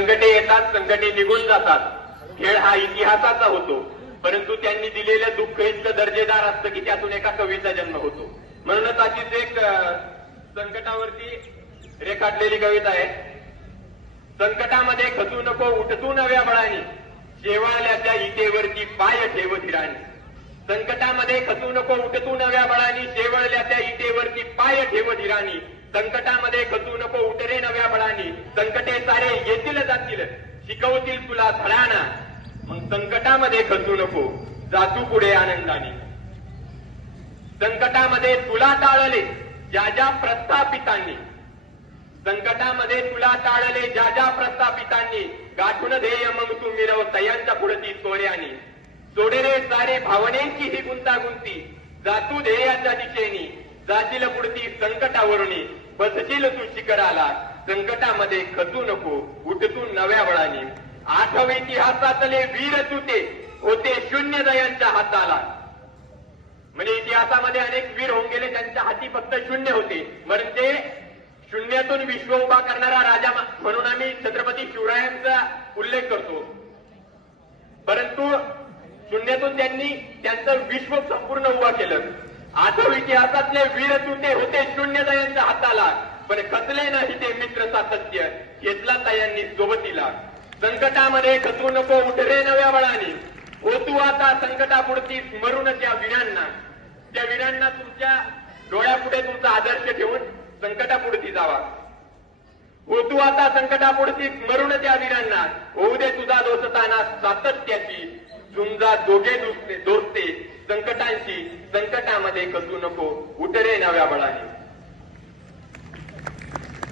संकटे येतात संकटे निघून जातात. खेळ हा इतिहासाचा होतो. परंतु त्यांनी दिलेलं दुःख इतकं दर्जेदार असतं की त्यातून एका कवीचा जन्म होतो. म्हणूनच अशीच एक संकटावरती रेखाटलेली कविता आहे. संकटामध्ये खचू नको उठतू नव्या बळानी. शेवाळल्याच्या इटेवरती पाय ठेव धीराणी संकटामध्ये खचू नको उठतू नव्या बळानी. शेवळल्याच्या इटेवरती पाय ठेव धीराणी संकटामध्ये खचू नको उठरे नव्या बळानी संकटे सारे येतील जातील शिकवतील तुला धडाना मग संकटामध्ये खचू नको. जातू पुढे आनंदाने. संकटामध्ये तुला टाळले ज्या ज्या प्रस्थापितांनी. संकटामध्ये तुला टाळले ज्या ज्या प्रस्थापितांनी. गाठून ध्येय मग तू मिरव तयांच्या पुढती सोड्यानी सोडे रे सारे भावनेची ही गुंतागुंती. जातू ध्येयाच्या दिशेने. जातील पुढती संकटावरून. बसशील तू शिखराला. संकटामध्ये खचू नको उठतून नव्या बळाने आठव इतिहासातले वीर तुते होते शून्य दयांच्या हाताला. म्हणजे इतिहासामध्ये अनेक वीर होऊन गेले त्यांच्या हाती फक्त शून्य होते. म्हणजे शून्यातून विश्व उभा करणारा राजा म्हणून आम्ही छत्रपती शिवरायांचा उल्लेख करतो. परंतु शून्यातून त्यांनी त्यांचं विश्व संपूर्ण उभा केलं. आठव इतिहासातले वीर तुटे होते शून्य दयांच्या हाताला. पण खचले नाही ते मित्र. सातत्य घेतला तयांनी सोबतीला. संकटामध्ये खचू नको उठरे नव्या बळाने. होतू आता संकटापुढती स्मरून त्या वीरांना त्या वीरांना तुमच्या डोळ्यापुढे तुमचा आदर्श ठेवून संकटापुढती जावा. होतू आता संकटापुढती स्मरून त्या वीरांना होऊ दे तुझा दोसताना सातत्याची. झुंजा दोघे दुसते दोस्ते संकटांशी संकटामध्ये खचू नको उठरे नव्या बळाने.